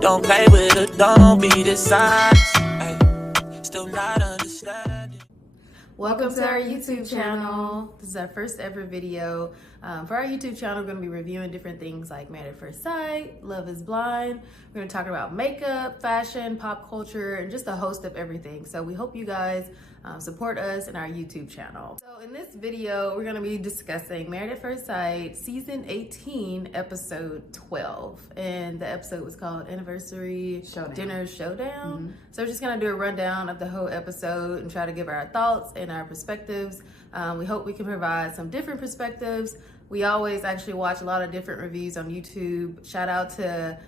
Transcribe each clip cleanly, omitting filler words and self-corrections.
Don't play with it, don't be dishonest. Still not understanding. Welcome to our YouTube channel. This is our first ever video. For our YouTube channel, we're going to be reviewing different things like Married at First Sight, Love is Blind. We're going to talk about makeup, fashion, pop culture, and just a host of everything. So we hope you guys support us in our YouTube channel. So in this video, we're going to be discussing Married at First Sight, Season 18, Episode 12. And the episode was called Anniversary Showdown. Dinner Showdown. Mm-hmm. So we're just going to do a rundown of the whole episode and try to give our thoughts and our perspectives. We hope we can provide some different perspectives. We always actually watch a lot of different reviews on YouTube. Shout out to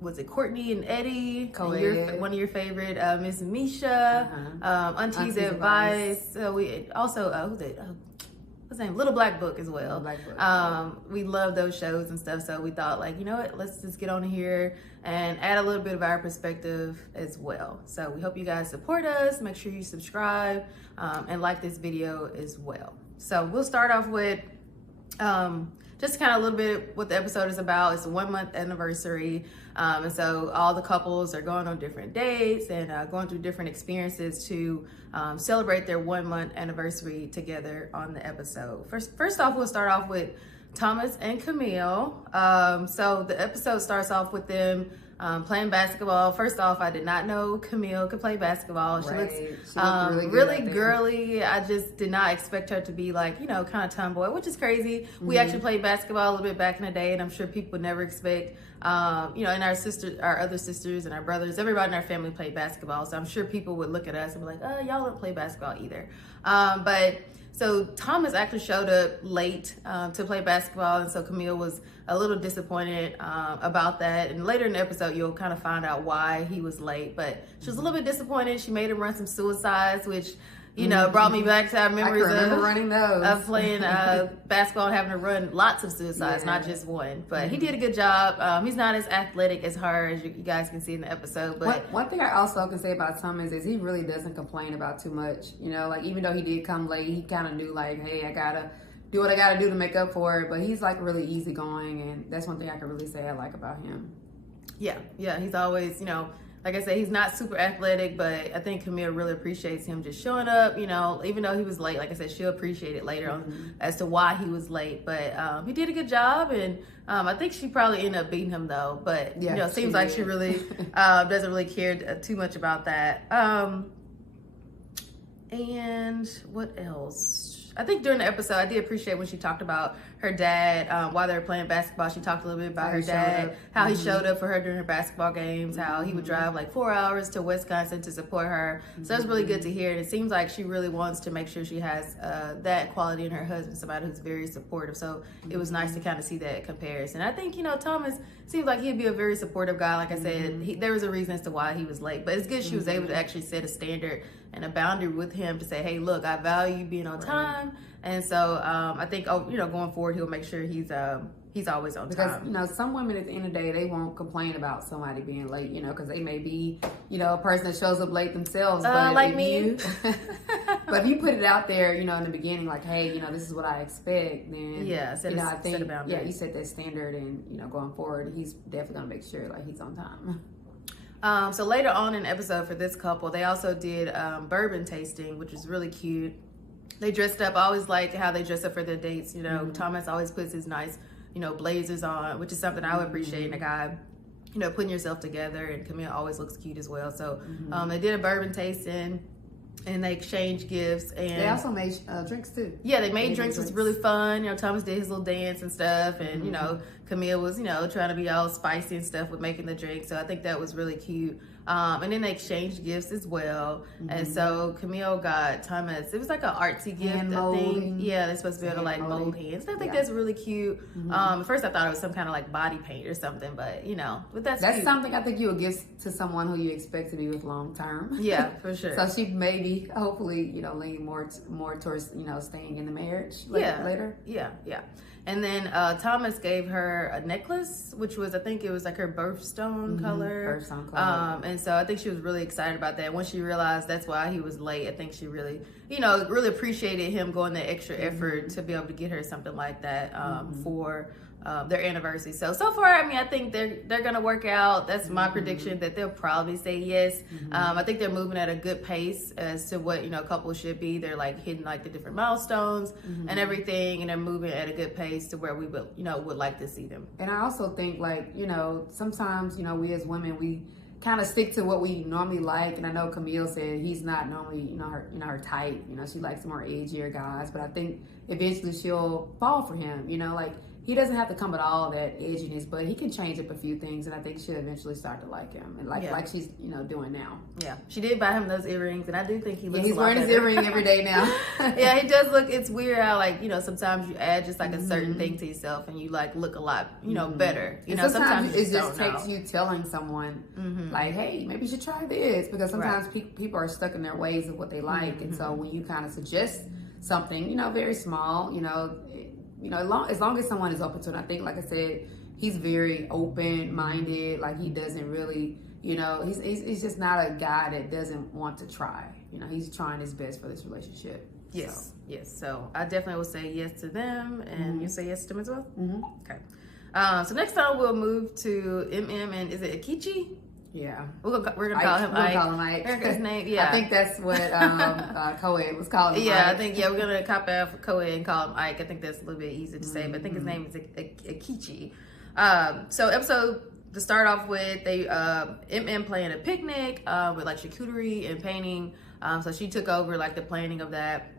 was it Courtney and Eddie? One of your favorite, Miss Misha, Auntie's Advice. So we also what's his name? Little Black Book as well. We love those shows and stuff. So we thought, like, you know what? Let's just get on here and add a little bit of our perspective as well. So we hope you guys support us. Make sure you subscribe and like this video as well. So we'll start off with just kind of a little bit what the episode is about. It's a 1 month anniversary. And so all the couples are going on different dates and going through different experiences to celebrate their 1 month anniversary together on the episode. First off, we'll start off with Thomas and Camille. So the episode starts off with them playing basketball. First off, I did not know Camille could play basketball. She looks really girly. I just did not expect her to be like, you know, kind of tomboy, which is crazy. Mm-hmm. We actually played basketball a little bit back in the day, and I'm sure people would never expect, you know, and our other sisters and our brothers, everybody in our family played basketball. So I'm sure people would look at us and be like, oh, y'all don't play basketball either. So Thomas actually showed up late to play basketball, and so Camille was a little disappointed about that. And later in the episode, you'll kind of find out why he was late. But she was a little bit disappointed. She made him run some suicides, which, you know, brought me back to our memories of playing basketball and having to run lots of suicides, not just one. But he did a good job. He's not as athletic as her, as you guys can see in the episode. But one thing I also can say about Thomas is he really doesn't complain about too much. You know, like, even though he did come late, he kind of knew, like, hey, I gotta do what I gotta do to make up for it. But he's like really easygoing, and that's one thing I can really say I like about him. Yeah, he's always, you know, like I said, he's not super athletic, but I think Camille really appreciates him just showing up, you know, even though he was late. Like I said, she'll appreciate it later on as to why he was late. But he did a good job, and I think she probably ended up beating him, though. But, you know, it seems like she really doesn't really care too much about that. And what else? I think during the episode, I did appreciate when she talked about her dad while they were playing basketball. She talked a little bit about her dad, how he showed up for her during her basketball games, how he would drive like 4 hours to Wisconsin to support her. So that's really good to hear. And it seems like she really wants to make sure she has that quality in her husband, somebody who's very supportive. So it was nice to kind of see that comparison. I think, you know, Thomas seems like he'd be a very supportive guy. Like I said, there was a reason as to why he was late. But it's good she was able to actually set a standard and a boundary with him to say, hey, look, I value being on time. And so I think, you know, going forward, he'll make sure he's always on time. Because, you know, some women at the end of the day, they won't complain about somebody being late, you know, because they may be, you know, a person that shows up late themselves. But like me. But if you put it out there, you know, in the beginning, like, hey, you know, this is what I expect, then, I think, you set that standard, and, you know, going forward, he's definitely going to make sure, like, he's on time. So later on in the episode for this couple, they also did bourbon tasting, which was really cute. They dressed up. I always like how they dress up for their dates. You know, Thomas always puts his nice, you know, blazers on, which is something I would appreciate in a guy, you know, putting yourself together. And Camille always looks cute as well. So they did a bourbon tasting, and they exchanged gifts. And they also made drinks too. Yeah, they made drinks. It was really fun. You know, Thomas did his little dance and stuff, and you know, Camille was, you know, trying to be all spicy and stuff with making the drink. So I think that was really cute. And then they exchanged gifts as well. And so Camille got Thomas, it was like an artsy gift thing. Yeah, they're supposed to be able to like mold hands. I think that's really cute. At first I thought it was some kind of like body paint or something, but you know, but that's cute. Something I think you would give to someone who you expect to be with long term. Yeah, for sure. So she maybe, hopefully, you know, lean more towards, you know, staying in the marriage later. Yeah. And then Thomas gave her a necklace, which was, I think it was like her birthstone color. Birthstone color. And so I think she was really excited about that. Once she realized that's why he was late, I think she really, really appreciated him going the extra effort to be able to get her something like that for their anniversary. So far, I mean, I think they're gonna work out. That's my prediction, that they'll probably say yes. I think they're moving at a good pace as to what couples should be. They're like hitting like the different milestones and everything, and they're moving at a good pace to where we would like to see them. And I also think like sometimes we as women, we kind of stick to what we normally like. And I know Camille said he's not normally her type. She likes more edgier guys, but I think eventually she'll fall for him. Like, he doesn't have to come with all that edginess, but he can change up a few things, and I think she'll eventually start to like him, and like she's doing now. Yeah, she did buy him those earrings, and I do think he looks. He's wearing his earring every day now. Yeah, he does look. It's weird how sometimes you add just like a certain thing to yourself, and you like look a lot better. Sometimes it just takes you telling someone like, hey, maybe you should try this, because sometimes people are stuck in their ways of what they like, and so when you kind of suggest something, very small, as long as someone is open to it. I think, like I said, he's very open-minded. Like, he doesn't really, he's just not a guy that doesn't want to try. He's trying his best for this relationship. Yes, yes. So I definitely will say yes to them, and you say yes to them as well? Okay. So next time we'll move to MM, and is it Akichi? Yeah, we're gonna call him Ike. Call him Ike. His name, yeah. I think that's what Coed was calling him. Yeah, Ike. I think we're gonna copy out Coed and call him Ike. I think that's a little bit easier to say, but I think his name is Akichi. So episode to start off with, they MM playing a picnic with like charcuterie and painting. So she took over like the planning of that.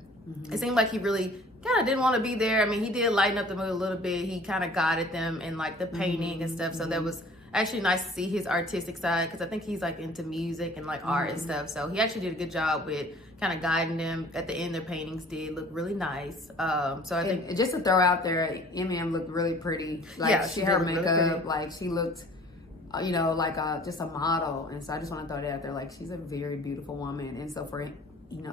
It seemed like he really kind of didn't want to be there. I mean, he did lighten up the mood a little bit. He kind of guided them in like the painting and stuff. So that was actually nice to see his artistic side, because I think he's like into music and like art and stuff. So he actually did a good job with kind of guiding them. At the end, their paintings did look really nice. So I think, and just to throw out there, MM looked really pretty. Like, her makeup, really like she looked, like just a model. And so I just want to throw that out there. Like, she's a very beautiful woman. And so for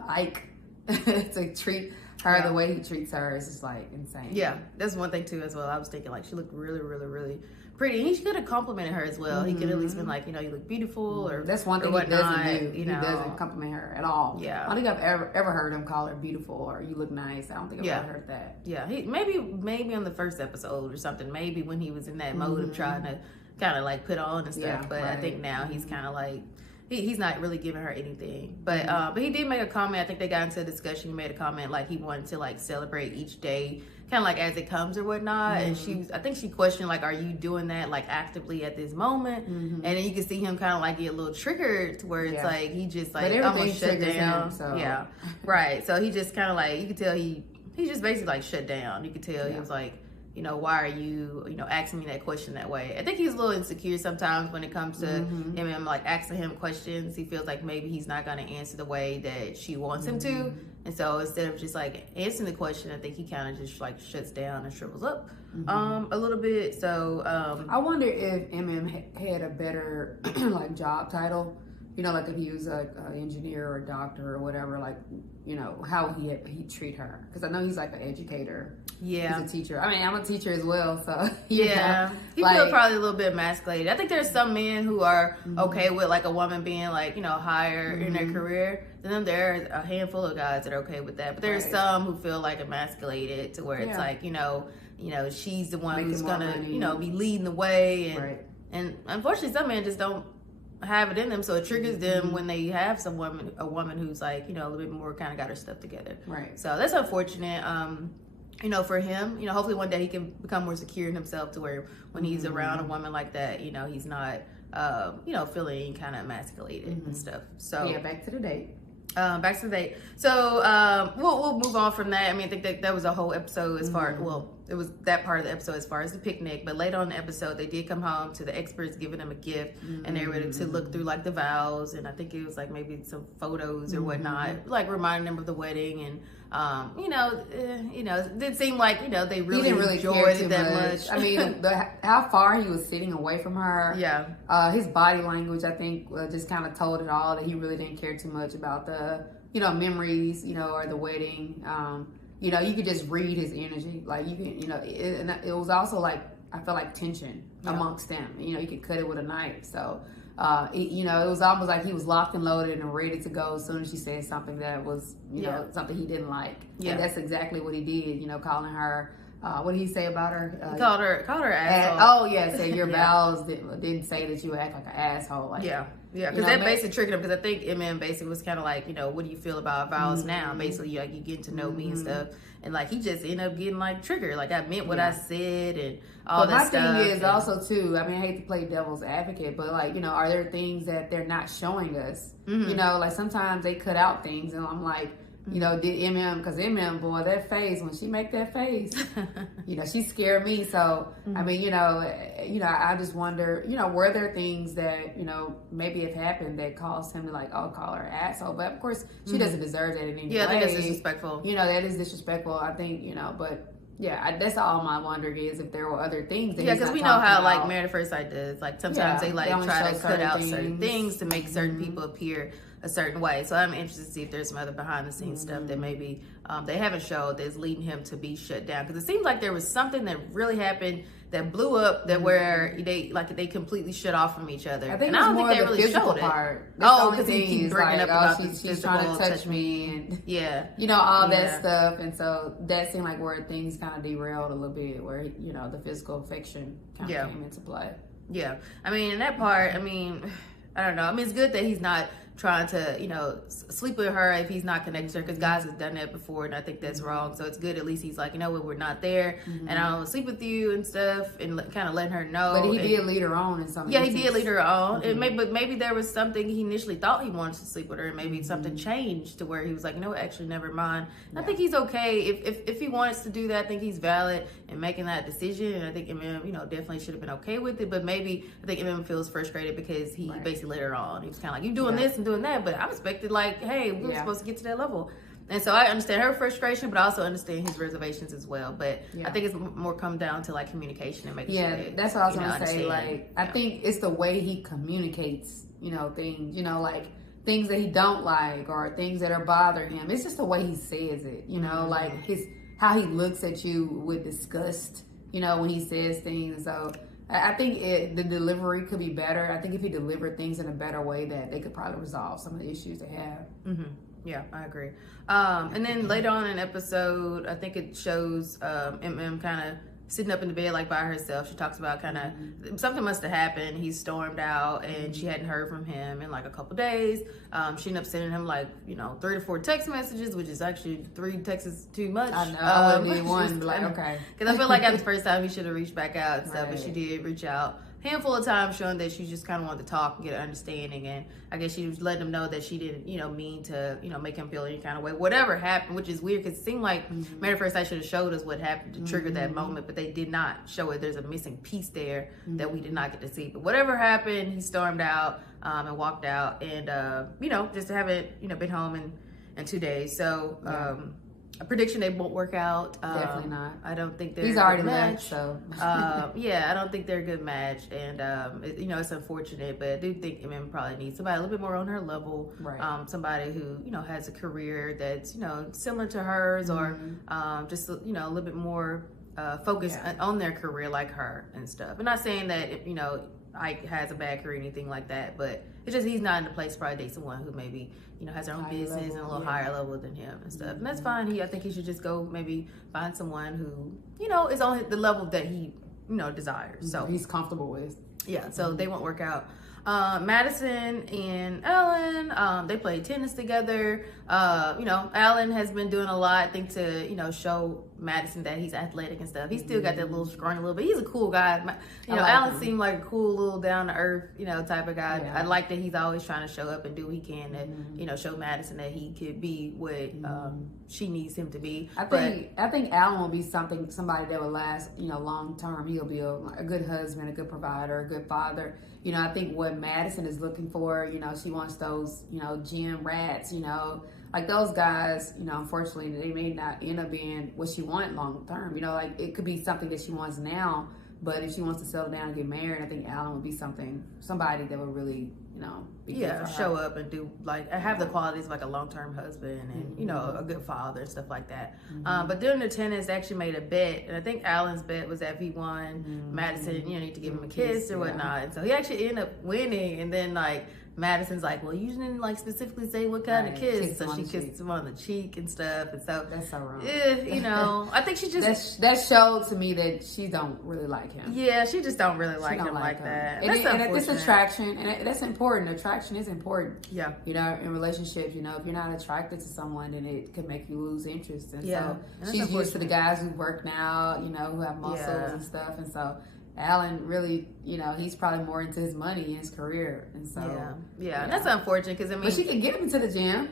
Ike to treat her the way he treats her is just like insane. Yeah, that's one thing too as well. I was thinking like she looked really, really, really pretty. And he could have complimented her as well. He could at least been like, you look beautiful, or that's one thing he doesn't do. He doesn't compliment her at all. Yeah, I don't think I've ever heard him call her beautiful or you look nice. I don't think I've ever heard that. Yeah, he maybe on the first episode or something. Maybe when he was in that mode of trying to kind of like put on and stuff. Yeah, but I think now he's kind of like. He's not really giving her anything, but he did make a comment. I think they got into a discussion. He made a comment like he wanted to like celebrate each day, kind of like as it comes or whatnot. And I think she questioned like, "Are you doing that like actively at this moment?" And then you can see him kind of like get a little triggered to where it's like he just like almost shut down. Yeah, right. So he just kind of like, you could tell he just basically like shut down. You could tell he was like, why are you, asking me that question that way? I think he's a little insecure sometimes when it comes to him, like asking him questions. He feels like maybe he's not going to answer the way that she wants him to. And so instead of just like answering the question, I think he kind of just like shuts down and shrivels up a little bit. So I wonder if had a better like job title. Like if he was an engineer or a doctor or whatever, like, how he'd treat her. Because I know he's like an educator. Yeah. He's a teacher. I mean, I'm a teacher as well, so. Yeah. He feels probably a little bit emasculated. I think there's some men who are okay with like a woman being like, higher in their career. Then there's a handful of guys that are okay with that. But there's some who feel like emasculated to where it's like, she's the one who's going to, be leading the way. And unfortunately, some men just don't have it in them, so it triggers them when they have a woman who's like, a little bit more kind of got her stuff together. Right. So that's unfortunate. For him, hopefully one day he can become more secure in himself to where when he's around a woman like that, he's not, feeling kind of emasculated and stuff. So yeah, back to the date. So we'll move on from that. I mean, I think that was a whole episode as far it was that part of the episode as far as the picnic. But later on in the episode, they did come home to the experts giving them a gift, and they were ready to look through like the vows, and I think it was like maybe some photos or whatnot, like reminding them of the wedding. And it did seem like they really enjoyed it that much. I mean, how far he was sitting away from her. Yeah. His body language, I think, just kind of told it all that he really didn't care too much about the memories, or the wedding. you know, you could just read his energy. Like, you can, you know, and it was also like, I felt like tension amongst them. You know, you could cut it with a knife. So, you know, it was almost like he was locked and loaded and ready to go as soon as she said something that was, you know, something he didn't like. Yeah. And that's exactly what he did, you know, calling her, what did he say about her? He called her asshole. Oh, yeah, say your vows didn't say that you would act like an asshole. Like, yeah, because that basically triggered him, because I think Eminem basically was kind of like, you know, what do you feel about vows now? Basically, like, you getting to know me and stuff. And, like, he just ended up getting, like, triggered. Like, I meant what I said and all that stuff. My thing is also, too, I mean, I hate to play devil's advocate, but, like, you know, are there things that they're not showing us? You know, like, sometimes they cut out things, and I'm like, you know, did Eminem, because Eminem, boy, that face, when she make that face, you know, she scared me. So, I mean, you know, I just wonder, you know, were there things that, you know, maybe have happened that caused him to, like, call her an asshole? But, of course, she doesn't deserve that in any way. Yeah, I think that's disrespectful. You know, that is disrespectful, I think, you know, but... Yeah, that's all my wondering is if there were other things. Yeah, because we know how like Marriedatfirstsight does. Like sometimes they like try to cut out certain things to make certain people appear a certain way. So I'm interested to see if there's some other behind the scenes stuff that maybe they haven't showed that's leading him to be shut down. Because it seems like there was something that really happened that blew up that where they completely shut off from each other. I think and it's I don't more think they the really physical showed part. Oh, because he keeps bringing like, up about she's trying to touch me and you know, all that stuff. And so that seemed like where things kind of derailed a little bit, where, you know, the physical affection kind of came into play. Yeah, I mean, in that part, I mean, I don't know. I mean, it's good that he's not trying to, you know, sleep with her if he's not connected to her, because guys have done that before, and I think that's wrong. So it's good at least he's like, you know what, we're not there, and I don't sleep with you and stuff, and kind of letting her know. But he did lead her on in some instances. He did lead her on. But maybe there was something he initially thought he wanted to sleep with her, and maybe something changed to where he was like, you know what, actually, never mind. I think he's okay if he wants to do that. I think he's valid in making that decision, and I think Eminem, you know, definitely should have been okay with it. But maybe I think Eminem feels frustrated because he basically led her on. He was kind of like, you doing this and doing that, but I expected like, hey, we were supposed to get to that level. And so I understand her frustration, but I also understand his reservations as well. But I think it's more come down to like communication and making sure. Yeah, that's what I was going to say. Like, I think it's the way he communicates, you know, things, you know, like things that he don't like or things that are bothering him. It's just the way he says it, you know, like how he looks at you with disgust, you know, when he says things. So I think the delivery could be better. I think if he delivered things in a better way, that they could probably resolve some of the issues they have. Yeah, I agree. And then later on in the episode, I think it shows MM kind of sitting up in the bed like by herself. She talks about kind of something must have happened. He stormed out and she hadn't heard from him in like a couple days. She ended up sending him like, you know, 3 to 4 text messages, which is actually 3 texts too much. I know. I wouldn't need one. Like, okay. Because I feel like after the first time he should have reached back out and stuff, but she did reach out handful of times, showing that she just kind of wanted to talk and get an understanding. And I guess she was letting him know that she didn't, you know, mean to, you know, make him feel any kind of way. Whatever happened, which is weird because it seemed like Marriedatfirstsight should have showed us what happened to trigger that moment, but they did not show it. There's a missing piece there that we did not get to see. But whatever happened, he stormed out and walked out, and you know, just haven't, you know, been home in 2 days. So a prediction they won't work out. Definitely not. I don't think they're He's already left, so yeah, I don't think they're a good match, and you know, it's unfortunate, but I do think Eminem probably needs somebody a little bit more on her level, somebody who, you know, has a career that's, you know, similar to hers, or just, you know, a little bit more focused on their career like her and stuff. I'm not saying that, you know, Ike has a bad career or anything like that, but it's just he's not in the place to probably date someone who maybe, you know, has their own business and a little higher level than him and stuff. And that's fine. I think he should just go maybe find someone who, you know, is on the level that he, you know, desires. So he's comfortable with. Yeah, so they won't work out. Madison and Ellen, they play tennis together. You know, Alan has been doing a lot, I think, to, you know, show Madison that he's athletic and stuff. He's still got that little scrawny little, but he's a cool guy. You know, like Alan seemed like a cool little down to earth, you know, type of guy. I like that he's always trying to show up and do what he can to, you know, show Madison that he could be what she needs him to be. I think Alan will be somebody that will last, you know, long term. He'll be a good husband, a good provider, a good father. You know, I think what Madison is looking for, you know, she wants those, you know, gym rats, you know, like those guys, you know, unfortunately, they may not end up being what she wants long term. You know, like it could be something that she wants now, But if she wants to settle down and get married, I think Alan would be somebody that would really, be good for her. Show up and do have the qualities of like a long-term husband and a good father and stuff like that. But during the tennis, they actually made a bet, and I think Alan's bet was that if he won, Madison, need to give him a kiss or whatnot. And so he actually ended up winning, and then Madison's like, well, you didn't specifically say what kind of kiss, so she kissed him on the cheek and stuff, and so that's so wrong. I think she just that showed to me that she don't really like him. Yeah, she just don't really like him like that. And if this attraction, and that's important. Attraction is important. Yeah, in relationships, if you're not attracted to someone, then it can make you lose interest. And so and she's used to the guys who work now, who have muscles and stuff, and so. Alan really, he's probably more into his money and his career, and so and that's unfortunate because but she can get him into the gym.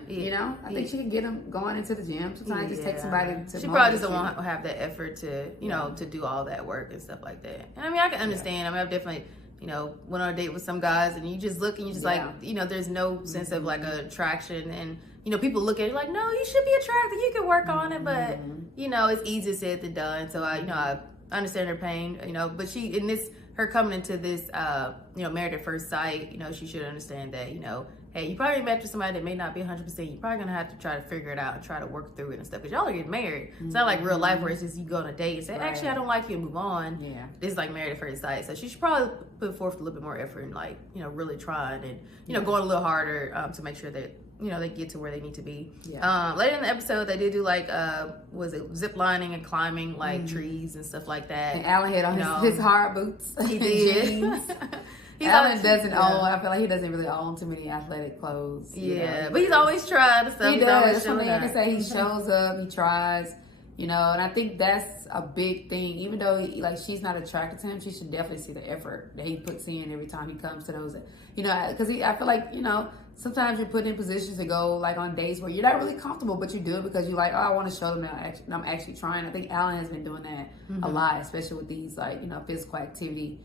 I think she can get him going into the gym. Sometimes just take somebody to. She probably doesn't want to have that effort to, to do all that work and stuff like that. And I can understand. I've definitely, went on a date with some guys, and you just look and you just there's no sense of attraction, and people look at it like, no, you should be attracted. You can work on it, but it's easier said than done. So I understand her pain, but her coming into this, married at first sight, she should understand that, hey, you probably met with somebody that may not be 100%. You're probably going to have to try to figure it out and try to work through it and stuff, because y'all are getting married. It's not like real life where it's just you go on a date and say, actually, I don't like you and move on. Yeah. This is like married at first sight. So she should probably put forth a little bit more effort and really trying and, going a little harder to make sure that, they get to where they need to be. Yeah. Later in the episode, they did do was it zip lining and climbing trees and stuff like that. And Alan had on his hard boots. He did. Alan doesn't own. I feel like he doesn't really own too many athletic clothes. Yeah, but he's always tried stuff. He does. Something I can say. He shows up. He tries. And I think that's a big thing. Even though she's not attracted to him, she should definitely see the effort that he puts in every time he comes to those. Because I feel like sometimes you're put in positions to go on dates where you're not really comfortable, but you do it because you're like, oh, I want to show them that I'm actually trying. I think Alan has been doing that a lot, especially with these physical activity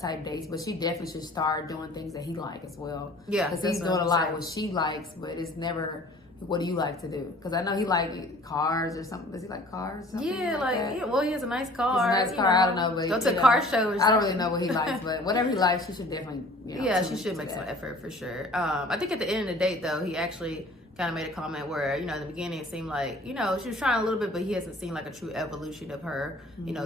type dates. But she definitely should start doing things that he likes as well. Yeah, because he's doing a lot what she likes, but it's never. What do you like to do? Because I know he like cars or something. Does he like cars? Yeah, well, he has a nice car. It's a nice car. I don't know, but go to a car show or something. I don't really know what he likes, but whatever he likes, she should definitely. She should make some effort for sure. I think at the end of the date, though, he actually kind of made a comment where in the beginning it seemed like she was trying a little bit, but he hasn't seen a true evolution of her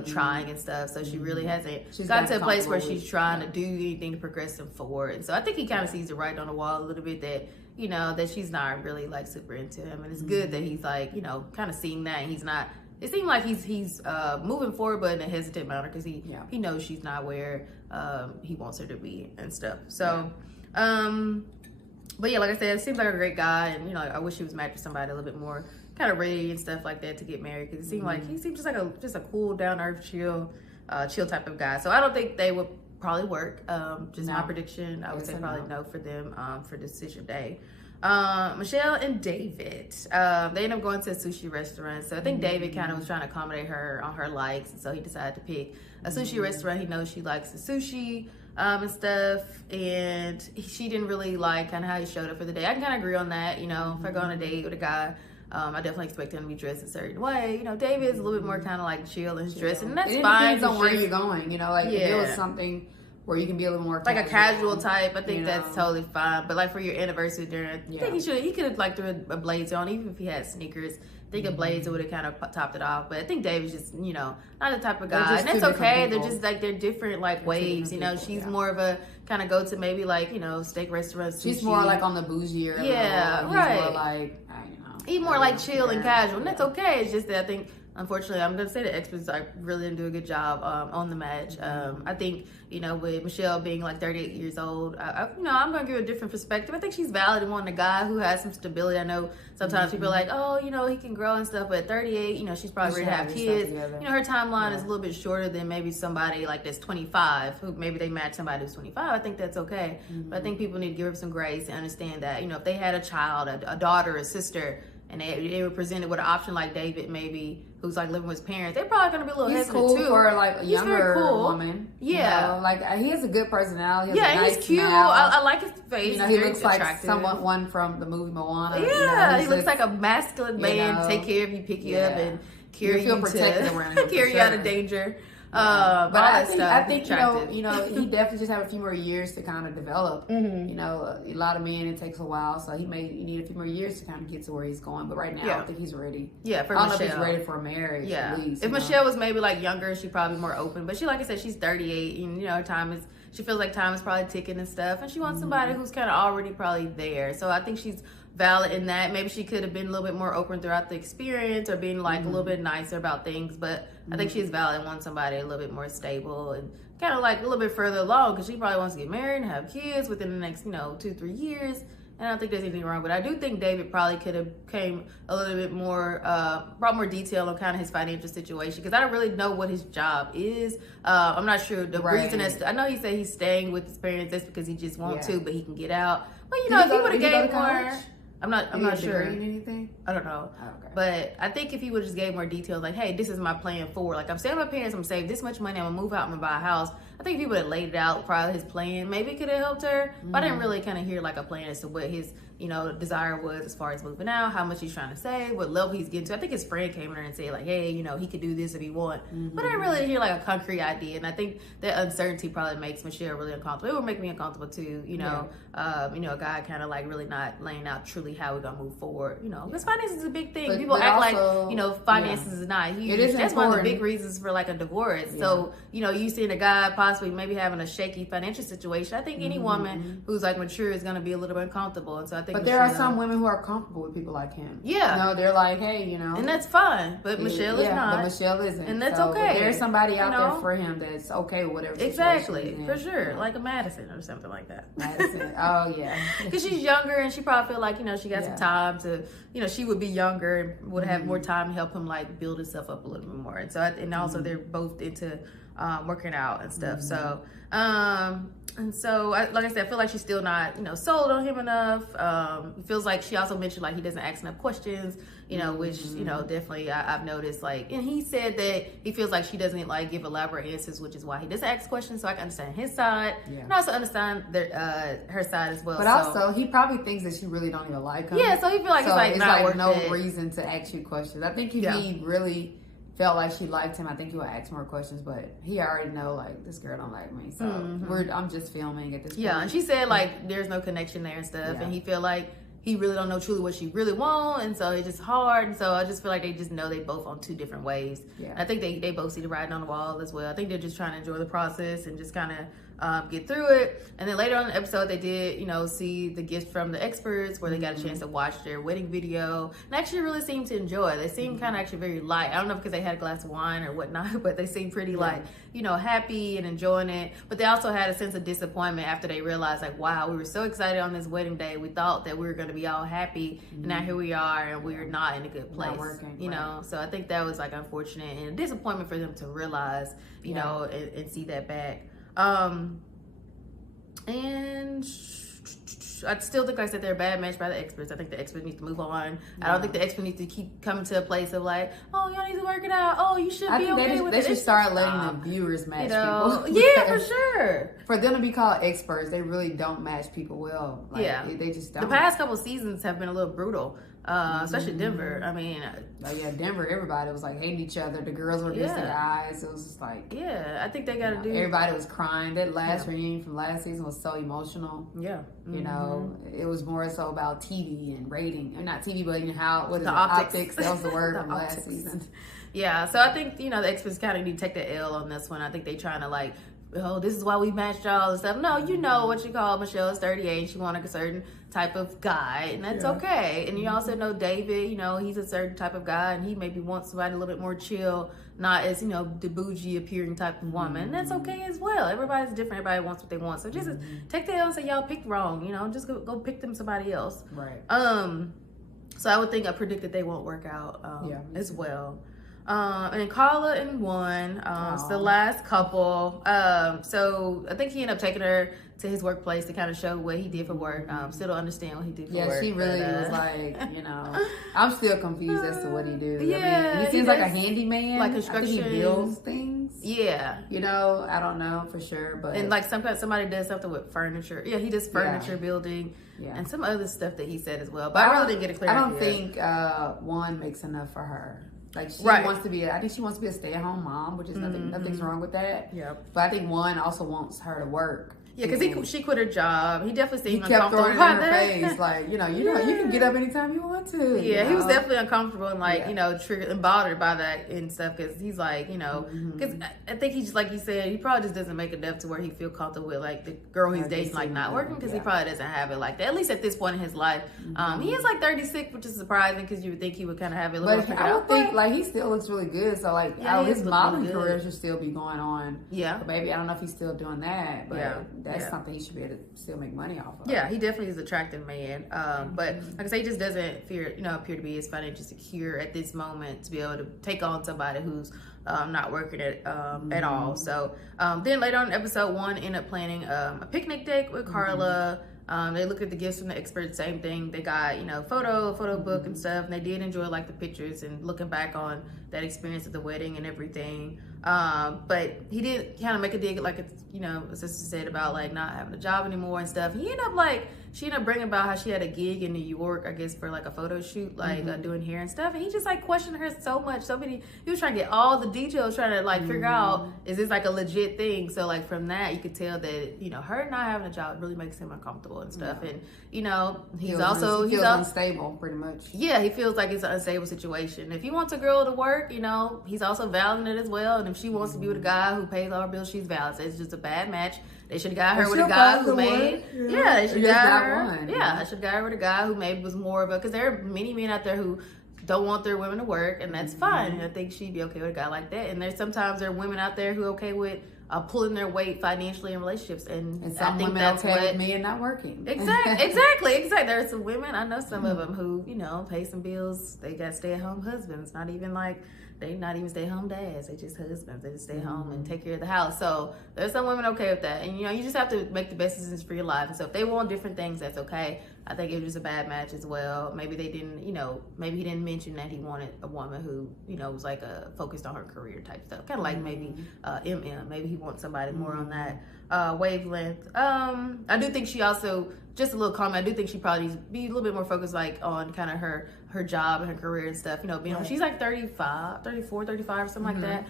trying and stuff. So she really hasn't got to a place where she's trying to do anything to progress him forward. And so I think he kind of sees it right on the wall a little bit that that she's not really super into him, and it's good that he's kind of seeing that, and he's not. It seemed like he's moving forward, but in a hesitant manner because he knows she's not where he wants her to be and stuff. So, but yeah, like I said, it seems like a great guy, and I wish he was matched with somebody a little bit more kind of ready and stuff like that to get married, because it seemed like he seems just a cool, down to earth, chill type of guy. So I don't think they would probably work. My prediction, I would say probably no for them for decision day. Michelle and David, they end up going to a sushi restaurant. So I think David kind of was trying to accommodate her on her likes, and so he decided to pick a sushi restaurant. He knows she likes the sushi and stuff, and she didn't really like kind of how he showed up for the day. I can kind of agree on that. If I go on a date with a guy, I definitely expect him to be dressed a certain way. David is a little bit more kind of chill in his dressing, and that's fine. It depends on where you're going. If it was something where you can be a little more casual, a casual type, I think that's totally fine. But for your anniversary dinner, I think he could have threw a blazer on, even if he had sneakers. I think a blazer would have kind of topped it off. But I think David's just not the type of guy, and that's okay. They're just they're different waves. She's more of a kind of go to maybe steak restaurants. She's more on the bougie. Yeah, right. He's more chill and casual, and that's okay. It's just that I think, unfortunately, I'm going to say the experts really didn't do a good job on the match. I think, with Michelle being 38 years old, I'm going to give her a different perspective. I think she's valid in wanting a guy who has some stability. I know sometimes people are like, oh, he can grow and stuff, but at 38, she's probably ready to have kids. Her timeline is a little bit shorter than maybe somebody that's 25, who maybe they match somebody who's 25. I think that's okay. But I think people need to give her some grace and understand that, if they had a child, a daughter, a sister, and they were presented with an option like David, maybe, who's living with his parents, they're probably going to be a little hesitant cool too. For a younger woman. Yeah. He has a good personality. He's cute. I like his face. He looks like someone from the movie Moana. Yeah, he looks like a masculine man. Take care of you, pick you up, and carry you protected around him. carry you out of danger. But I think attractive. he definitely just have a few more years to kind of develop. You know, a lot of men, it takes a while, so he need a few more years to kind of get to where he's going. But right now, I don't think he's ready. Yeah, for I don't Michelle. know if he's ready for a marriage. Yeah, at least, if Michelle was maybe like younger, she'd probably be more open. But like I said, she's 38, and you know, she feels like time is probably ticking and stuff, and she wants somebody who's kind of already probably there. So I think she's valid in that. Maybe she could have been a little bit more open throughout the experience, or being like a little bit nicer about things. But I think she's valid and wants somebody a little bit more stable and kind of like a little bit further along, because she probably wants to get married and have kids within the next 2-3 years. And I don't think there's anything wrong, but I do think David probably could have came a little bit more, brought more detail on kind of his financial situation, because I don't really know what his job is. I'm not sure the reason I know he said he's staying with his parents just because he just wants to, but he can get out. But if he would have gave more, I'm not sure. Anything? I don't know. Oh, okay. But I think if he would have just gave more details, like, hey, this is my plan forward. Like, I'm staying with my parents, I'm saving this much money, I'm gonna move out, I'm gonna buy a house. I think if he would have laid it out, probably his plan, maybe it could have helped her. But I didn't really kind of hear like a plan as to what his, desire was as far as moving out, how much he's trying to save, what level he's getting to. I think his friend came in there and said like, hey, he could do this if he want. But I didn't really hear like a concrete idea. And I think that uncertainty probably makes Michelle really uncomfortable. It would make me uncomfortable too, a guy kind of like really not laying out truly how we're gonna move forward, because finances is a big thing. People act also, like, finances is not huge. It is That's important. one of the big reasons for like a divorce. Yeah. So, you seeing a guy possibly maybe having a shaky financial situation, I think any woman who's like mature is gonna be a little bit uncomfortable. And so I think there are some women who are comfortable with people like him. Yeah. They're like, hey, and that's fine. But Michelle is not. But Michelle isn't. And that's okay. There's somebody out there for him that's okay with whatever Exactly. For sure. Like a Madison or something like that. Madison. Oh, yeah. Because she's younger and she probably feel like, she got some time to, she would be younger and would have more time to help him like build himself up a little bit more. And so, and also they're both into working out and stuff. So, like I said, I feel like she's still not, sold on him enough. It feels like she also mentioned like he doesn't ask enough questions, which, definitely I've noticed. Like, and he said that he feels like she doesn't like give elaborate answers, which is why he doesn't ask questions. So I can understand his side, and also understand her side as well. But also, he probably thinks that she really don't even like him. Yeah, so he feel like it's not worth no it. reason to ask you questions. I think if he really felt like she liked him, I think he would ask more questions, but he already know like this girl don't like me, so I'm just filming at this point. And she said like there's no connection there and stuff, and he feel like he really don't know truly what she really want, and so it's just hard. And so I just feel like they just know they both on two different ways. I think they both see the writing on the wall as well. I think they're just trying to enjoy the process and just kind of get through it. And then later on in the episode, they did, see the gift from the experts, where they got a chance to watch their wedding video, and actually really seemed to enjoy it. They seemed kind of actually very light. I don't know because they had a glass of wine or whatnot, but they seemed pretty like, happy and enjoying it. But they also had a sense of disappointment after they realized like, wow, we were so excited on this wedding day. We thought that we were going to be all happy, and now here we are, and we're not in a good place. Not working, right. So I think that was like unfortunate and a disappointment for them to realize, and see that back. And I still think, like I said, they're a bad match by the experts. I think the experts need to move on. I don't think the experts need to keep coming to a place of like, oh, y'all need to work it out. Oh, you should be okay with it. They should start letting the viewers match people. Yeah, for sure. For them to be called experts, they really don't match people well. Like, they just don't. The past couple seasons have been a little brutal. Especially Denver. I mean, Denver, everybody was like hating each other. The girls were against the guys. It was just like, I think they got to do. Everybody was crying. That last reunion from last season was so emotional. It was more so about TV and rating, or not TV, but optics. That was the word from last season. So I think the experts kind of need to take the L on this one. I think they trying to like, oh, this is why we matched y'all and stuff. No, what you call Michelle is 38. She wanted a certain type of guy, and that's okay. And you also know David, he's a certain type of guy, and he maybe wants somebody a little bit more chill, not as, the bougie appearing type of woman. And that's okay as well. Everybody's different. Everybody wants what they want. So just take the L and say y'all picked wrong, just go pick them somebody else. Right. So I predict that they won't work out as well. And Carla and Juan, it's the last couple. So I think he ended up taking her to his workplace to kind of show what he did for work. Still don't understand what he did for work. Yeah, she really was like, I'm still confused as to what he do. Yeah, I mean, he seems like a handyman. Like construction. I think he builds things. Yeah. I don't know for sure, but. And like sometimes somebody does something with furniture. Yeah, he does furniture building. And some other stuff that he said as well. But I really didn't get a clear idea. I don't think Juan makes enough for her. Like she wants to be, I think she wants to be a stay-at-home mom, which is nothing's wrong with that. Yep. But I think Juan also wants her to work. Yeah, because she quit her job. He definitely seemed kept uncomfortable. throwing it in her face, like, you can get up anytime you want to. Yeah, he was definitely uncomfortable and like, triggered and bothered by that and stuff, because he's like, because I think he just, like you said, he probably just doesn't make enough to where he feel comfortable with like the girl he's dating like not working, because he probably doesn't have it like that, at least at this point in his life. He is like 36, which is surprising because you would think he would kind of have it a little But I would think like he still looks really good, so like his modeling career should still be going on. Yeah, but maybe I don't know if he's still doing that, but that's something he should be able to still make money off of. Yeah, he definitely is an attractive man. But like I say, he just doesn't appear to be as financially secure at this moment to be able to take on somebody who's not working at all. So then later on in episode 1, end up planning a picnic date with Carla. They look at the gifts from the experts, same thing. They got, photo book and stuff, and they did enjoy like the pictures and looking back on that experience at the wedding and everything. But he did kind of make a dig, like, sister said about like not having a job anymore and stuff. She ended up bringing about how she had a gig in New York, I guess, for like a photo shoot, like doing hair and stuff. And he just like questioned her so much, he was trying to get all the details, trying to like figure out, is this like a legit thing? So like from that, you could tell that, her not having a job really makes him uncomfortable and stuff. And, he's unstable pretty much. Yeah, he feels like it's an unstable situation. If he wants a girl to work, he's also valuing it as well. And if she wants to be with a guy who pays all her bills, she's valued. So it's just a bad match. They should have got her with a guy who made. Yeah, they should have got her. Yeah, they should have got her with a guy who maybe was more of a. Because there are many men out there who don't want their women to work, and that's fine. And I think she'd be okay with a guy like that. And there are women out there who are okay with pulling their weight financially in relationships, and some I think women that's okay with men not working. Exactly. There are some women, I know some of them who pay some bills. They got stay-at-home husbands. Not even like. They not even stay-home dads. They just husbands. They just stay home and take care of the house. So there's some women okay with that. And, you just have to make the best decisions for your life. And so if they want different things, that's okay. I think it was just a bad match as well. Maybe they didn't, maybe he didn't mention that he wanted a woman who, was like focused on her career type stuff. Kind of like maybe MM. Maybe he wants somebody more on that wavelength. I do think she also, just a little comment, I do think she probably needs to be a little bit more focused like on kind of her job and her career and stuff, she's like 34, 35 or something like that.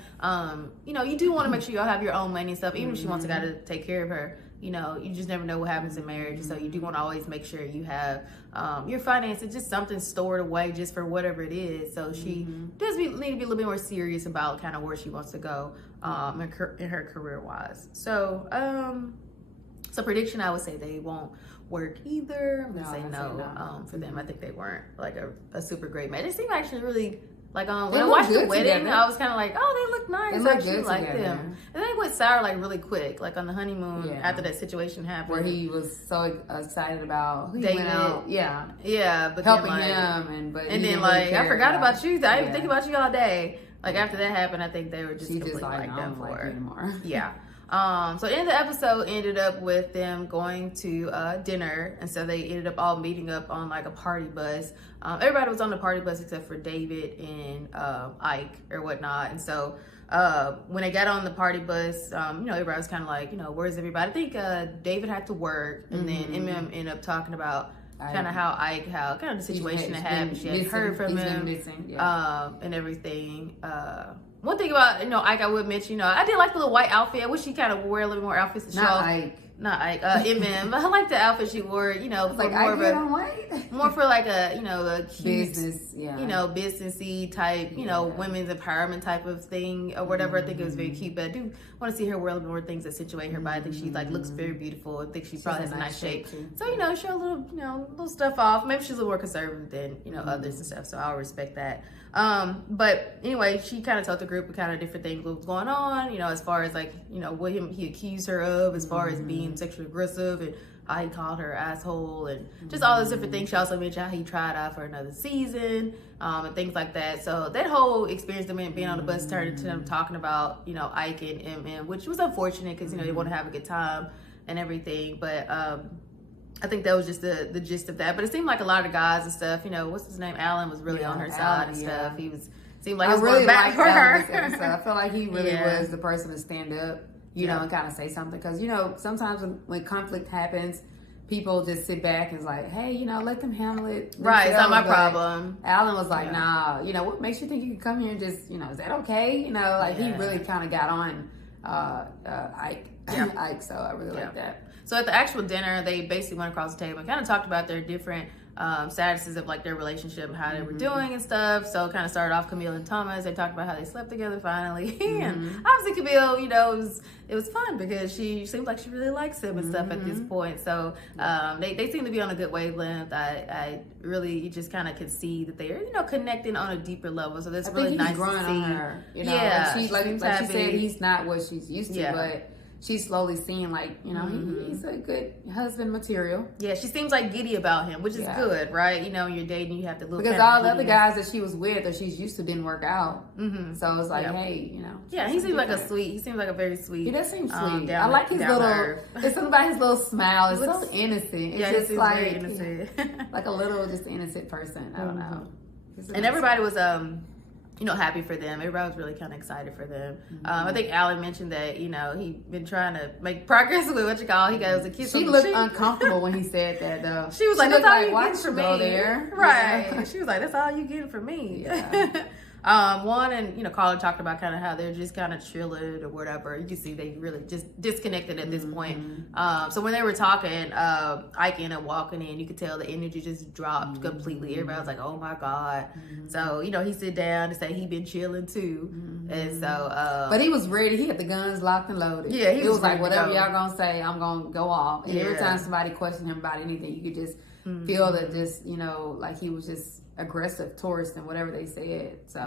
You do want to make sure y'all have your own money and stuff, even if she wants a guy to take care of her. You just never know what happens in marriage. So you do want to always make sure you have your finances, just something stored away just for whatever it is. So she does need to be a little bit more serious about kind of where she wants to go in her career wise. So prediction, I would say they won't work either. I'm gonna say no for them. I think they weren't like a super great match. It seemed actually really like when I watched the wedding, together. I was kind of like, oh, they look nice. I actually like them. And then it went sour like really quick, like on the honeymoon after that situation happened, where he was so excited about who David. Went out, but helping then, him, and then like I forgot about you. I didn't even think about you all day. Like after that happened, I think they were just completely like done for her. Yeah. So in the episode ended up with them going to dinner, and so they ended up all meeting up on like a party bus. Everybody was on the party bus except for David and Ike or whatnot. And so when they got on the party bus, everybody was kind of like, where's everybody? I think David had to work, and then MM ended up talking about kind of how kind of the situation that happened. She had heard from him and everything. One thing about, Ike, I would mention, I did like the little white outfit. I wish she kind of wore a little more outfits to show. Not Ike, MM. But I like the outfit she wore, for like more of a, more for like a, a cute, business, businessy type, women's empowerment type of thing or whatever. I think it was very cute, but I do want to see her wear a little more things that situate her body. I think she like looks very beautiful. I think she probably has a nice shape. So, show a little, little stuff off. Maybe she's a little more conservative than, others and stuff. So I'll respect that. But anyway, she kind of told the group kind of different things what was going on, as far as like, what he accused her of as far as being sexually aggressive and how he called her asshole and just all those different things. She also mentioned how he tried out for another season, and things like that. So that whole experience, being on the bus turned into them talking about, Ike and MM, which was unfortunate because, they want to have a good time and everything. But, I think that was just the gist of that. But it seemed like a lot of guys and stuff, what's his name? Alan was really on her side and stuff. He seemed like he was really back for her. I feel like he really was the person to stand up, and kind of say something. Because, sometimes when conflict happens, people just sit back and is like, hey, you know, let them handle it. Right, it's not my But problem. Alan was like, nah, you know, what makes you think you can come here and just, you know, is that okay? You know, like he really kind of got on Ike. Ike, so I really like that. So at the actual dinner, they basically went across the table and kind of talked about their different statuses of like their relationship and how they were doing and stuff. So it kind of started off Camille and Thomas. They talked about how they slept together finally. And obviously Camille, you know, it was fun because she seemed like she really likes him and stuff at this point. So they seem to be on a good wavelength. I really just kind of could see that they're, you know, connecting on a deeper level. So that's really nice to see. On her, you know, like she said, he's not what she's used to, but she's slowly seeing, like, you know, he's a good husband material. Yeah, she seems like giddy about him, which is good, right? You know, when you're dating, you have to look because all the other guys that she was with or she's used to didn't work out. So it's like, hey, you know. Yeah, he seems like he seems like a very sweet. He does seem sweet. I like his little. It's something about his little smile. It's so innocent. It's just like very innocent. Like a little, just innocent person. I don't know. And everybody was you know, happy for them. Everybody was really kind of excited for them. I think Alan mentioned that, you know, he'd been trying to make progress with what you call. He got a kiss. She looked uncomfortable when he said that, though. She was like, "That's all you getting from me." There, right? Yeah. She was like, "That's all you getting from me." Yeah. One and, you know, Colin talked about kind of how they're just kind of chilling or whatever. You can see they really just disconnected at this point. So when they were talking, Ike ended up walking in. You could tell the energy just dropped completely. Everybody was like, "Oh my God!" So, you know, he sit down and say he been chilling too, and so. But he was ready. He had the guns locked and loaded. Yeah, he was like, "Whatever y'all gonna say, I'm gonna go off." And every time somebody questioned him about anything, you could just feel that, just, you know, like he was just aggressive towards them, whatever they said. So,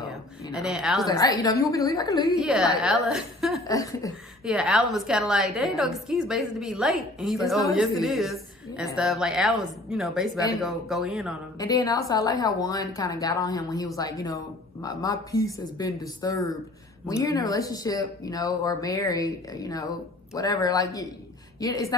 you know. And then Alan was like, all right, you know, if you want me to leave, I can leave. Yeah, Alan. Alan was kind of like, there ain't no excuse basically to be late. And he's like, oh, yes, it is. And stuff. Like, Alan was, you know, basically about to go in on him. And then also, I like how one kind of got on him when he was like, you know, my peace has been disturbed. When you're in a relationship, you know, or married, you know, whatever, like, it's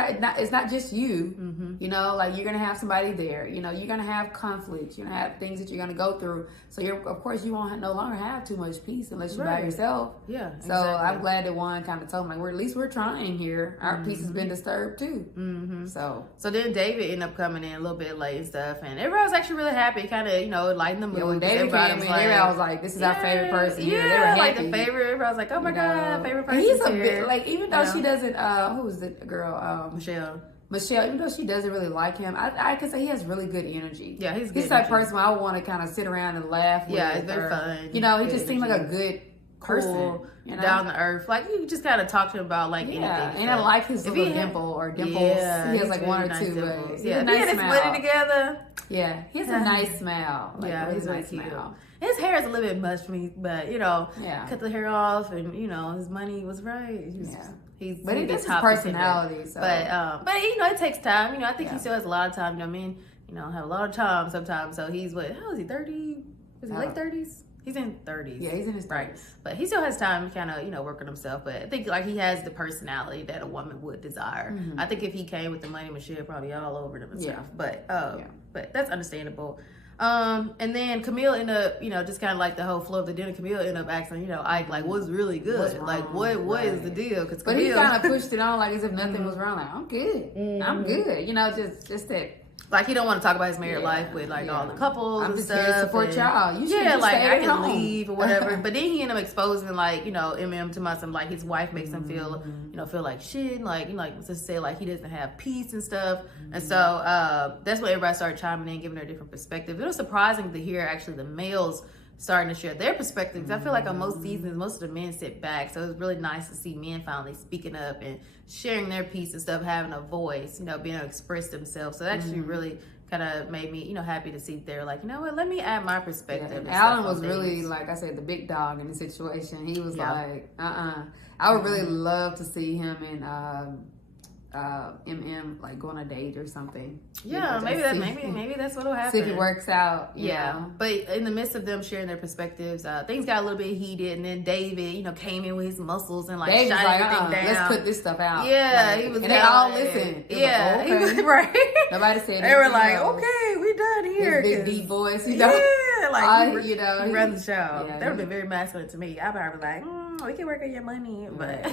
not just you, you know, like you're gonna have somebody there, you know, you're gonna have conflicts, you're gonna have things that you're gonna go through. So of course you won't no longer have too much peace unless you're by yourself. Yeah. So exactly. I'm glad that one kind of told me, like, at least we're trying here. Our peace has been disturbed too. So then David ended up coming in a little bit late and stuff, and everybody was actually really happy, kind of, you know, lighting the mood. Yeah, when David came in, everybody was like, "This is our favorite person." Yeah, they were happy. Like the favorite. Everybody was like, "Oh my God, favorite person." He's a bit like, even though she doesn't. Who was the girl? Michelle, even though she doesn't really like him, I can say he has really good energy. Yeah, he's the type of person I would want to kind of sit around and laugh with. Yeah, it's very fun. You know, he just seemed like a good person. Cool, you know? Down to earth. Like, you just kind of talk to him about, like, anything. And I like his little dimple or dimples. Yeah, he has like one or two. Dimples. Yeah, he had his money together. Yeah, he has a nice smile. Like, yeah, he's nice smile. His hair is a little bit much for me, but, you know, cut the hair off, and, you know, his money was right. But it gets his personality. So. But you know, it takes time. You know, I think he still has a lot of time. You know, men, you know, have a lot of time sometimes. So he's how is he? 30? Is he late 30s? He's in 30s. Yeah, he's in his 30s. Right. But he still has time to kind of, you know, work on himself. But I think, like, he has the personality that a woman would desire. I think if he came with the money, Michelle probably all over them and stuff. But that's understandable. And then Camille ended up, you know, just kind of like the whole flow of the dinner, Camille ended up asking, you know, Ike, like, what's really good? What's wrong? Like, what is the deal? Cause but Camille, he kind of pushed it on like as if nothing was wrong. Like, I'm good. I'm good. You know, just that. Like, he don't want to talk about his married life with, like, all the couples I'm and just stuff. Here to support y'all. You should like, I can home. leave or whatever. But then he ended up exposing, like, you know, to myself, like, his wife makes him feel, you know, feel like shit. Like, you know, like, to say, like, he doesn't have peace and stuff. And so that's when everybody started chiming in, giving their different perspective. It was surprising to hear, actually, the males starting to share their perspectives. I feel like on most seasons, most of the men sit back. So it was really nice to see men finally speaking up and sharing their piece and stuff, having a voice, you know, being able to express themselves. So that actually really kind of made me, you know, happy to see they're like, you know what, let me add my perspective. Alan was really, like I said, the big dog in the situation. He was like, I would really love to see him and like go on a date or something. Yeah, maybe that's what'll happen. See if it works out. Yeah, but in the midst of them sharing their perspectives, things got a little bit heated, and then David, you know, came in with his muscles and like shot everything down. Let's put this stuff out. Yeah, like, he was, and they all listened. Yeah, like, okay. right. Nobody said they were like, okay, we done here. Big deep voice, you know. Yeah, like, you know, he runs the show. Yeah, That would have been very masculine to me. I'd probably like, we can work on your money, but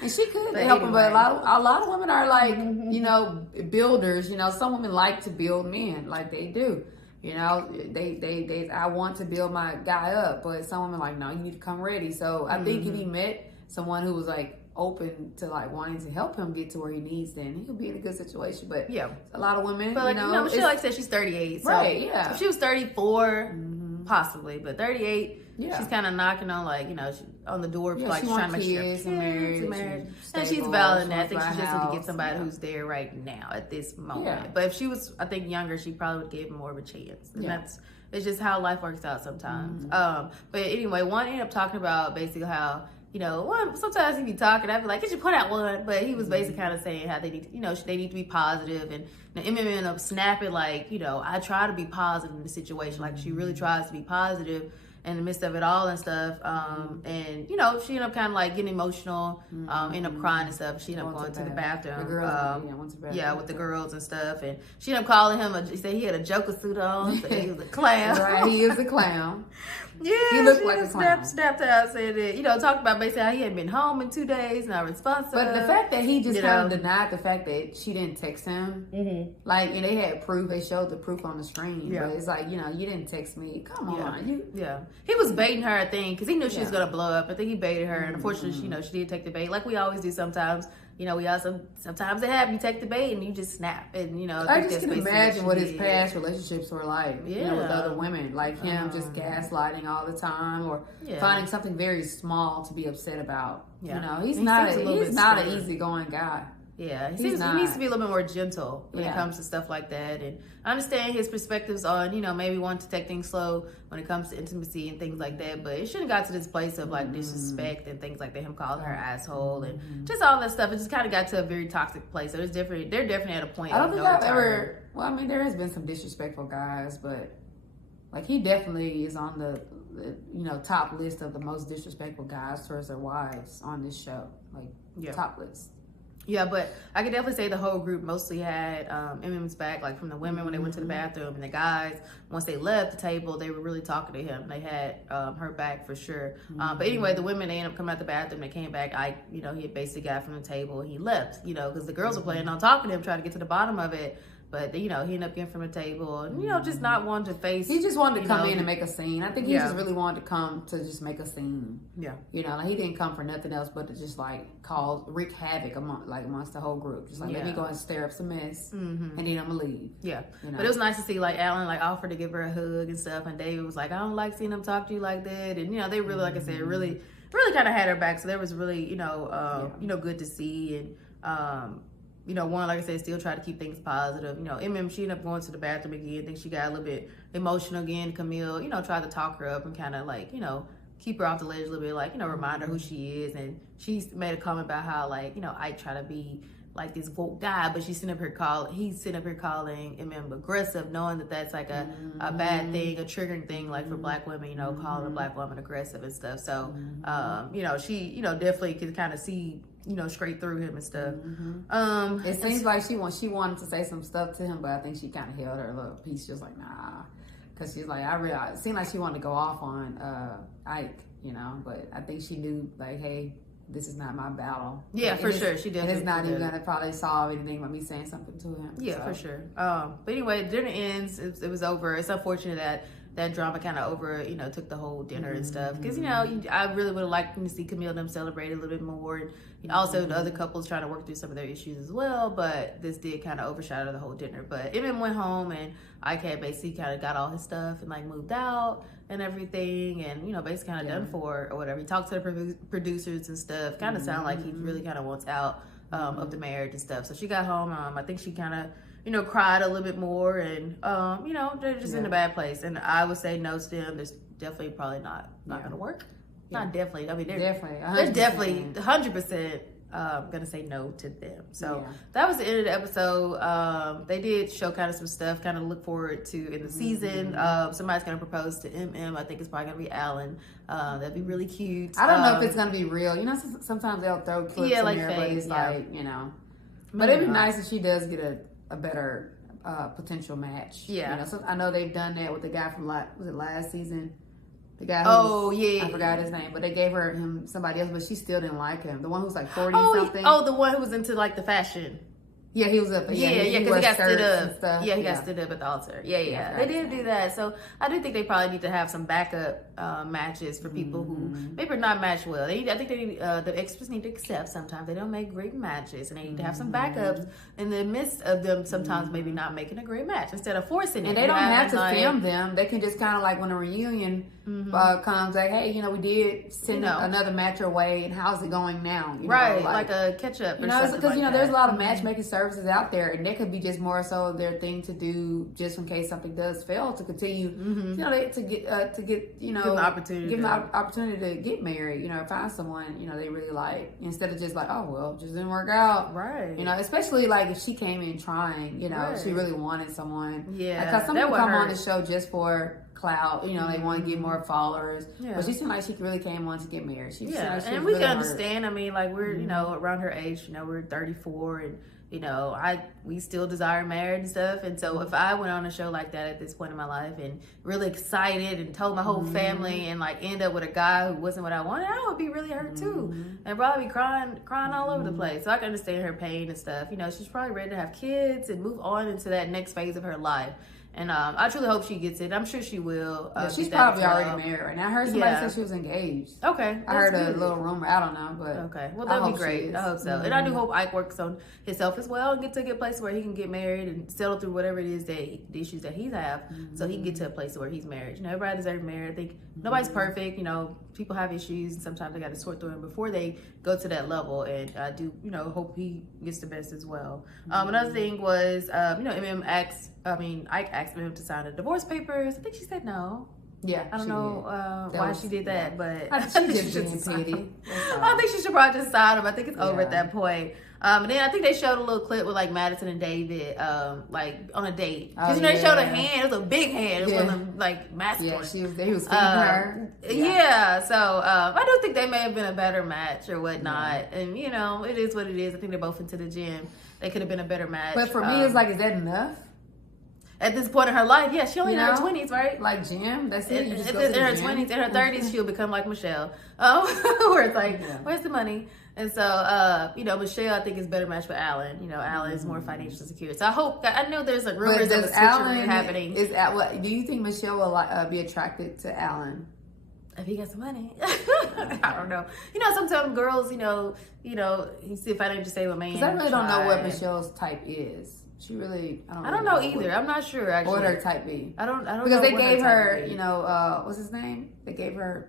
and she could but help him. But anyway. a lot of women are like, you know, builders. You know, some women like to build men, like they do. You know, they I want to build my guy up, but some women like, no, you need to come ready. So I think if he met someone who was like open to like wanting to help him get to where he needs, then he'll be in a good situation. But yeah, a lot of women, but like, you know she like said she's 38, so right? Yeah, if she was 34, possibly, but 38, yeah, she's kind of knocking on like, you know, on the door, like she trying to make sure kids and marriage, and she's valid in that. I think she just need to get somebody who's there right now at this moment. Yeah. But if she was, I think, younger, she probably would give him more of a chance. And it's just how life works out sometimes. But anyway, one ended up talking about basically how, you know, sometimes he'd be talking, I'd be like, could you put out one? But he was basically kind of saying how they need to, you know, they need to be positive. And you know, ended up snapping like, you know, I try to be positive in the situation. Like, she really tries to be positive in the midst of it all and stuff. And, you know, she ended up kind of like getting emotional, ended up crying and stuff. She ended up going to the bathroom. The girls, went to the bathroom. Yeah, with the girls and stuff. And she ended up calling him, she said he had a Joker suit on, so he was a clown. Right, he is a clown. Yeah, he looked like a clown. Snapped out, said that, you know, talked about basically how he hadn't been home in 2 days, not responsive. But the fact that he just kind of denied the fact that she didn't text him, like, and they had proof, they showed the proof on the screen. Yeah. But it's like, you know, you didn't text me. Come on. He was baiting her, I think, because he knew she was going to blow up. I think he baited her, and unfortunately, you know, she did take the bait, like we always do sometimes. You know, we also sometimes it happens. You take the bait and you just snap, and you know. I just can imagine what his past relationships were like. You know, with other women, like him just gaslighting all the time, or finding something very small to be upset about. You know, he's not an easygoing guy. Yeah, he needs to be a little bit more gentle when it comes to stuff like that. And I understand his perspectives on, you know, maybe wanting to take things slow when it comes to intimacy and things like that. But it shouldn't got to this place of like disrespect and things like that. Him calling her asshole and just all that stuff. It just kind of got to a very toxic place. So they're definitely at a point. I don't think I've ever. Well, I mean, there has been some disrespectful guys, but like he definitely is on the you know, top list of the most disrespectful guys towards their wives on this show. Like top list. Yeah, but I could definitely say the whole group mostly had MM's back, like from the women when they went to the bathroom, and the guys, once they left the table, they were really talking to him. They had her back for sure. But anyway, the women, they ended up coming out the bathroom, they came back. You know, he had basically got from the table, he left, you know, because the girls were planning on talking to him, trying to get to the bottom of it. But, you know, he ended up getting from the table and, you know, just not wanting to face. He just wanted to come in and make a scene. I think he just really wanted to come to just make a scene. Yeah. You know, like he didn't come for nothing else but to just like wreak havoc amongst the whole group. Just like, let me go and stir up some mess and then I'm going to leave. Yeah. You know? But it was nice to see like Alan like offered to give her a hug and stuff. And David was like, I don't like seeing him talk to you like that. And, you know, they really, like I said, really kind of had her back. So there was really, you know, good to see. And, you know, one, like I said, still try to keep things positive. You know, MM, she ended up going to the bathroom again. I think she got a little bit emotional again. Camille, you know, tried to talk her up and kind of like, you know, keep her off the ledge a little bit, like, you know, remind her who she is. And she made a comment about how, like, you know, I try to be like this woke guy, but he's sitting up here calling MM aggressive, knowing that that's like a bad thing, a triggering thing, like for black women, you know, calling a black woman aggressive and stuff. So, you know, she, you know, definitely could kind of see, you know, straight through him and stuff. It seems like she wanted to say some stuff to him, but I think she kind of held her little piece. She was like, nah, because she's like, it seemed like she wanted to go off on Ike, you know, but I think she knew like, hey, this is not my battle. Yeah, for sure. She did. And it's not even gonna probably solve anything by me saying something to him. Yeah, for sure. But anyway, dinner ends. It was over. It's unfortunate that drama kind of you know, took the whole dinner and stuff. Because, you know, I really would have liked to see Camille and them celebrate a little bit more. And also the other couples trying to work through some of their issues as well. But this did kind of overshadow the whole dinner. But MM went home and Ike had basically kind of got all his stuff and like moved out and everything. And, you know, basically kind of done for or whatever. He talked to the producers and stuff. Kind of sounded like he really kind of wants out of the marriage and stuff. So she got home. I think she kind of, you know, cried a little bit more, and you know, they're just in a bad place. And I would say no to them. There's definitely probably not going to work. Not definitely. I mean, they're definitely 100% going to say no to them. So that was the end of the episode. They did show kind of some stuff, kind of look forward to in the season. Somebody's going to propose to MM. I think it's probably going to be Alan. That'd be really cute. I don't know if it's going to be real. You know, sometimes they'll throw clips in like there, fake, but it's like, you know. But it'd be nice if she does get a better potential match. Yeah. You know, so I know they've done that with the guy from was it last season? The guy yeah. I forgot his name, but they gave him somebody else, but she still didn't like him. The one who's like 40 something. Oh, the one who was into like the fashion. Yeah, he was up. Yeah, because he got stood up. Yeah, he got stood up at the altar. Yeah. They did do that. So I do think they probably need to have some backup matches for people who maybe not match well. I think they need, the experts need to accept sometimes they don't make great matches, and they need to have some backups in the midst of them sometimes maybe not making a great match instead of forcing it. And they don't have to film them. They can just kind of like when a reunion comes, like, hey, you know, we did send another match your way, and how's it going now? You know, like a catch up. You know, because you know, there's a lot of matchmaking services out there, and that could be just more so their thing to do, just in case something does fail, to continue, you know, to get you know, give them the opportunity to get married, you know, find someone, you know, they really like, instead of just like, oh well, just didn't work out, right? You know, especially like if she came in trying, you know, she really wanted someone, because some people come on the show just for clout, you know, they want to get more followers, but she seemed like she really came on to get married. She like she and we really can understand. I mean, like we're you know, around her age, you know, we're 34, and you know, we still desire marriage and stuff. And so if I went on a show like that at this point in my life and really excited and told my whole family and like end up with a guy who wasn't what I wanted, I would be really hurt too, and probably be crying all over the place. So I can understand her pain and stuff. You know, she's probably ready to have kids and move on into that next phase of her life. And I truly hope she gets it. I'm sure she will. She's probably already married right now. I heard somebody say she was engaged. Okay. I heard a little rumor. I don't know, but okay. Well, that'd be great. I hope so. And I do hope Ike works on himself as well and get to a good place where he can get married and settle through whatever it is the issues that he's have, so he can get to a place where he's married. You know, everybody deserves marriage. I think nobody's perfect. You know, people have issues, and sometimes they got to sort through them before they go to that level. And I do, you know, hope he gets the best as well. Another thing was, you know, Ike asked him to sign the divorce papers. I think she said no. Yeah, I don't know why she did that, but she just being petty. I think she should probably just sign them. I think it's over at that point. And then I think they showed a little clip with like Madison and David, like on a date. Because you know, they showed a hand. It was a big hand. It was one of them like masculine. Yeah, he was feeding her. So I do think they may have been a better match or whatnot. And you know, it is what it is. I think they're both into the gym. They could have been a better match. But for me, it's like, is that enough? At this point in her life, yeah, she only in her 20s, right? Like gym, that's it. In her 20s, in her 30s, she'll become like Michelle, where it's like, where's the money? And so, you know, Michelle, I think is better match with Alan. You know, Alan is more financially secure. So I know there's like rumors of a switcheroo happening. What do you think Michelle will be attracted to Alan? If he got some money, I don't know. You know, sometimes girls, you know, you see if I didn't just say what man. Because I really don't know what Michelle's type is. She really, I don't know either. I'm not sure actually. What her type be? I don't because know. They gave her, you know, what's his name? They gave her.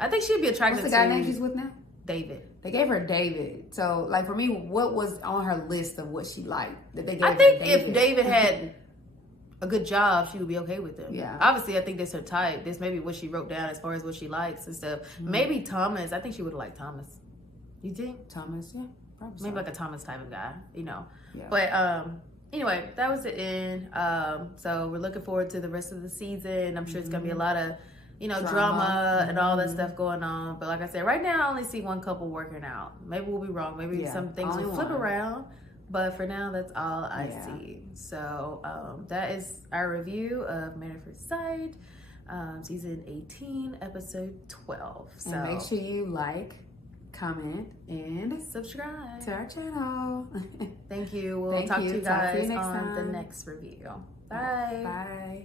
I think she'd be attracted to. What's the guy name she's with now? David. They gave her David. So, like for me, what was on her list of what she liked that they gave I think if David had a good job, she would be okay with him. Yeah. Obviously, I think that's her type. This maybe what she wrote down as far as what she likes and stuff. Maybe Thomas. I think she would have liked Thomas. You think? Thomas, yeah. Probably maybe like a Thomas type of guy, you know. Yeah. But anyway, that was the end. So we're looking forward to the rest of the season. I'm sure it's gonna be a lot of, you know, drama and all that stuff going on. But like I said, right now I only see one couple working out. Maybe we'll be wrong. Maybe some things will flip around. But for now, that's all I see. So that is our review of Marriedatfirstsight, season 18, episode 12. So and make sure you like, comment, and subscribe to our channel. Thank you. We'll talk to you guys on the next review. Bye. Bye.